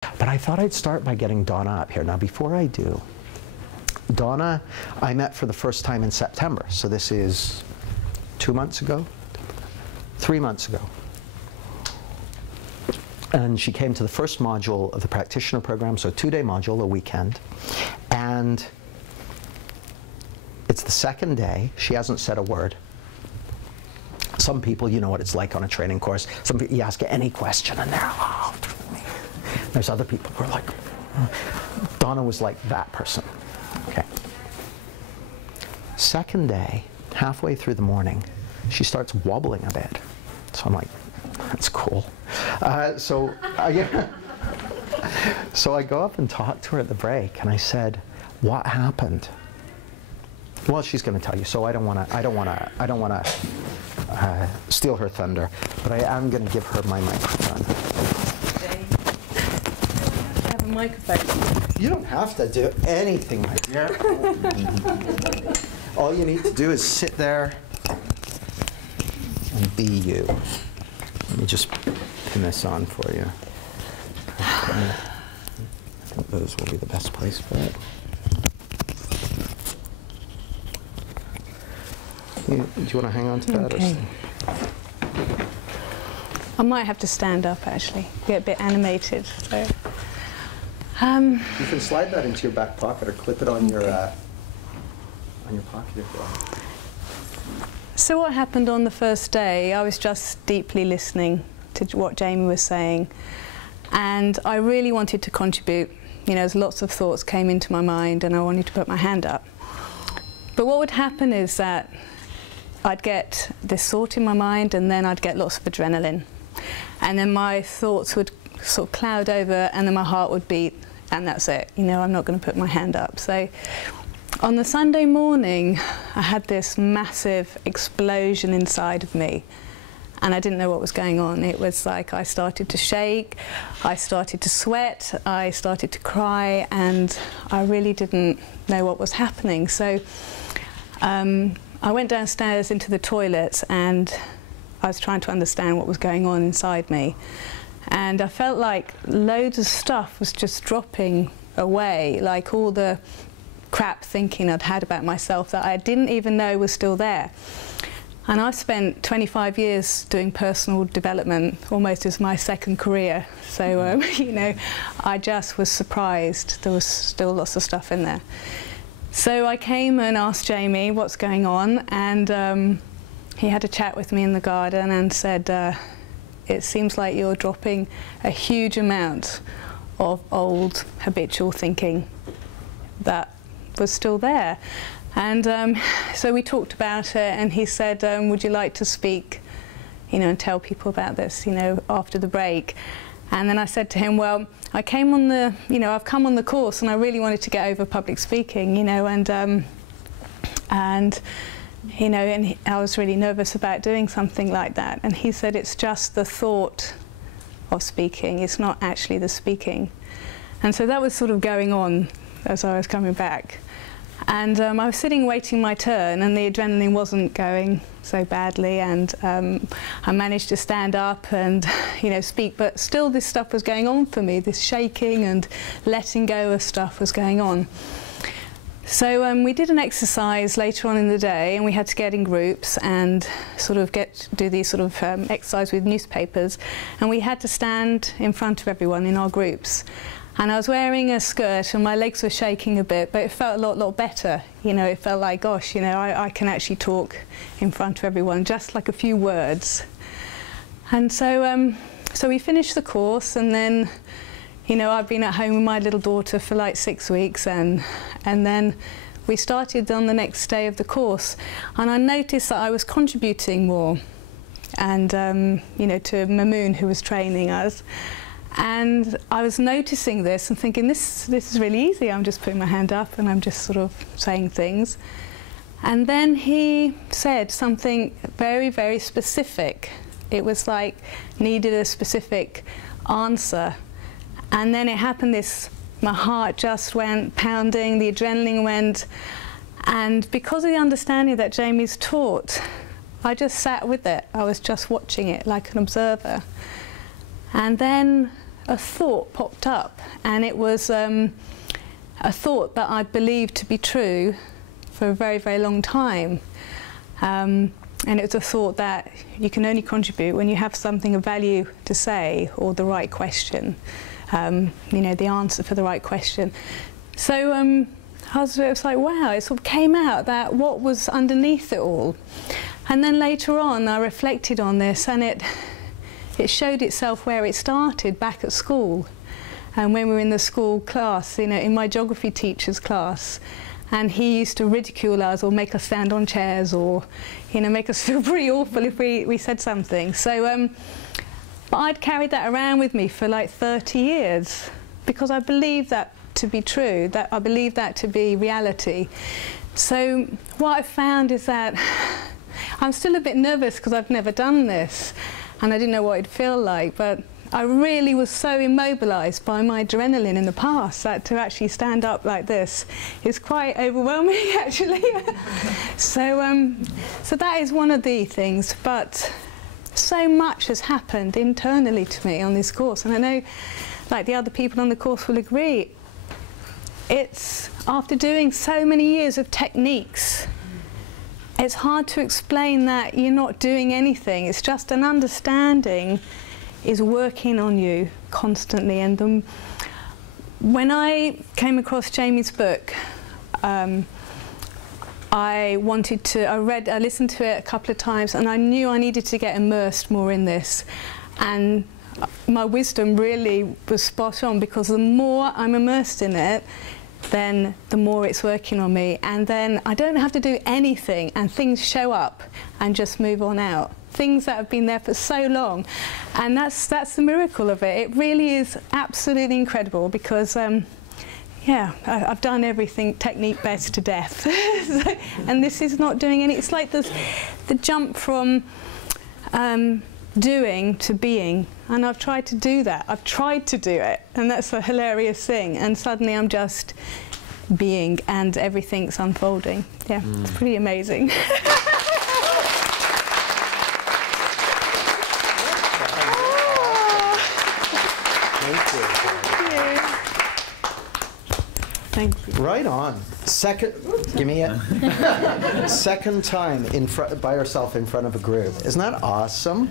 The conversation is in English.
But I thought I'd start by getting Donna up here. Now, before I do, Donna, I met for the first time in September. So this is 2 months ago, 3 months ago. And she came to the first module of the practitioner program, so a 2-day module, a weekend. And it's the second day. She hasn't said a word. Some people, you know what it's like on a training course. Some people, you ask any question and they're, oh. There's other people who are like, Donna was like that person. Okay. Second day, halfway through the morning, she starts wobbling a bit. So I'm like, that's cool. So I go up and talk to her at the break, and I said, "What happened?" Well, she's going to tell you. So I don't want to steal her thunder, but I am going to give her my microphone. I have a microphone. You don't have to do anything, my dear. All you need to do is sit there and be you. Let me just pin this on for you. Okay. I think those will be the best place for it. Do you want to hang on to that? Okay. I might have to stand up, actually. Get a bit animated. So. You can slide that into your back pocket or clip it on your pocket if you want. So what happened on the first day, I was just deeply listening to what Jamie was saying, and I really wanted to contribute. You know, lots of thoughts came into my mind and I wanted to put my hand up. But what would happen is that I'd get this thought in my mind and then I'd get lots of adrenaline. And then my thoughts would sort of cloud over and then my heart would beat, and that's it. You know, I'm not going to put my hand up. So on the Sunday morning, I had this massive explosion inside of me, and I didn't know what was going on. It was like I started to shake, I started to sweat, I started to cry, and I really didn't know what was happening. So I went downstairs into the toilet and I was trying to understand what was going on inside me. And I felt like loads of stuff was just dropping away, like all the crap thinking I'd had about myself that I didn't even know was still there. And I've spent 25 years doing personal development, almost as my second career. So, you know, I just was surprised there was still lots of stuff in there. So I came and asked Jamie what's going on, and he had a chat with me in the garden and said, it seems like you're dropping a huge amount of old habitual thinking that was still there. And so we talked about it, and he said, would you like to speak, you know, and tell people about this, you know, after the break? And then I said to him, well, I came on the, you know, I've come on the course and I really wanted to get over public speaking, you know, and you know, and I was really nervous about doing something like that. And he said, it's just the thought of speaking, it's not actually the speaking. And so that was sort of going on as I was coming back. And I was sitting waiting my turn, and the adrenaline wasn't going so badly, and I managed to stand up and, you know, speak, but still this stuff was going on for me, this shaking and letting go of stuff was going on. So we did an exercise later on in the day, and we had to get in groups and sort of do these sort of exercise with newspapers, and we had to stand in front of everyone in our groups. And I was wearing a skirt and my legs were shaking a bit, but it felt a lot better. You know, it felt like, gosh, you know, I can actually talk in front of everyone, just like a few words. And so, so we finished the course, and then, you know, I've been at home with my little daughter for like 6 weeks, and then we started on the next day of the course, and I noticed that I was contributing more, and you know, to Mamoon, who was training us. And I was noticing this and thinking, this is really easy. I'm just putting my hand up and I'm just sort of saying things. And then he said something very, very specific. It was like needed a specific answer. And then it happened my heart just went pounding, the adrenaline went. And because of the understanding that Jamie's taught, I just sat with it. I was just watching it like an observer. And then a thought popped up, and it was a thought that I believed to be true for a very, very long time. And it was a thought that you can only contribute when you have something of value to say, or the right question, you know, the answer for the right question. So it was like, wow, it sort of came out that what was underneath it all. And then later on I reflected on this, and it showed itself where it started, back at school. And when we were in the school class, you know, in my geography teacher's class, and he used to ridicule us or make us stand on chairs, or, you know, make us feel pretty awful if we said something. So but I'd carried that around with me for like 30 years because I believed that to be true, that I believed that to be reality. So what I found is that I'm still a bit nervous because I've never done this, and I didn't know what it'd feel like, but I really was so immobilised by my adrenaline in the past that to actually stand up like this is quite overwhelming, actually. So that is one of the things, but so much has happened internally to me on this course, and I know, like, the other people on the course will agree, it's after doing so many years of techniques, it's hard to explain that you're not doing anything. It's just an understanding is working on you constantly. And when I came across Jamie's book, I listened to it a couple of times, and I knew I needed to get immersed more in this. And my wisdom really was spot on, because the more I'm immersed in it, then the more it's working on me. And then I don't have to do anything, and things show up and just move on out. Things that have been there for so long. And that's the miracle of it. It really is absolutely incredible, because yeah, I've done everything technique best to death. And this is not doing any, it's like the jump from doing to being, and I've tried to do that. I've tried to do it, and that's a hilarious thing, and suddenly I'm just being, and everything's unfolding. Yeah, it's pretty amazing. Thank you. Right on. Second, give me it. Second time by herself in front of a group. Isn't that awesome?